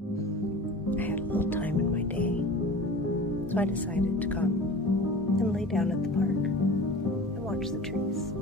I had a little time in my day, so I decided to come and lay down at the park and watch the trees.